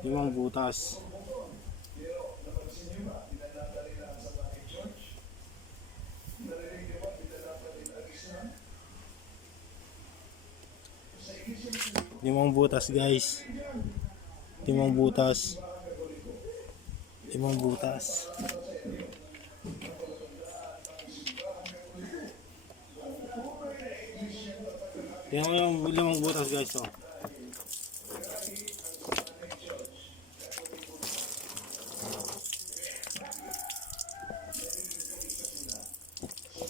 limang butas. Limang butas guys. Limang butas. Limang butas. Tingnan mo yung limang butas guys, oh.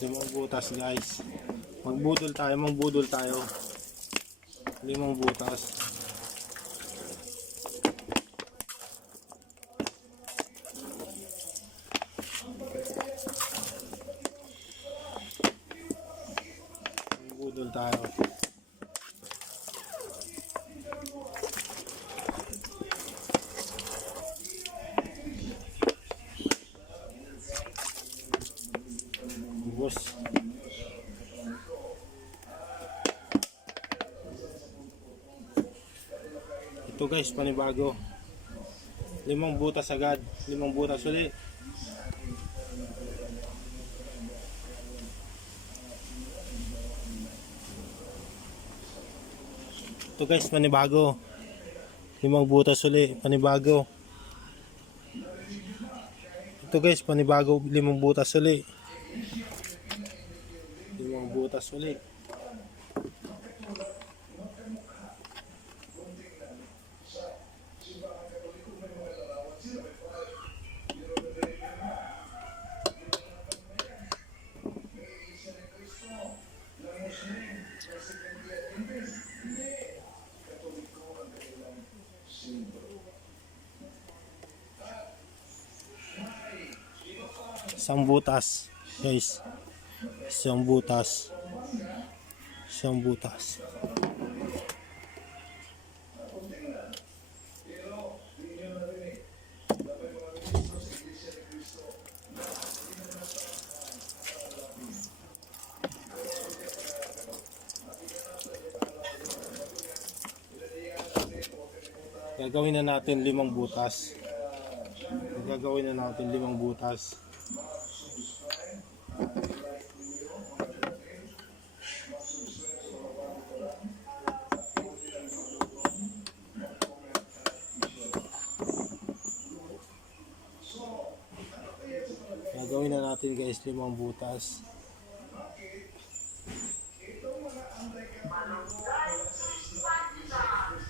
Limang butas guys. Magbudol tayo. Limang butas. Magbudol tayo. Bus. Ito guys, panibago. Limang butas agad. Limang butas ulit. Ito guys, panibago. Limang butas ulit. Panibago. Ito guys, panibago. Limang butas ulit. Limang butas ulit. Isang butas guys. Isang butas. Isang butas. Gagawin na natin limang butas. Gagawin na natin limang butas. Gagawin na natin guys limang butas.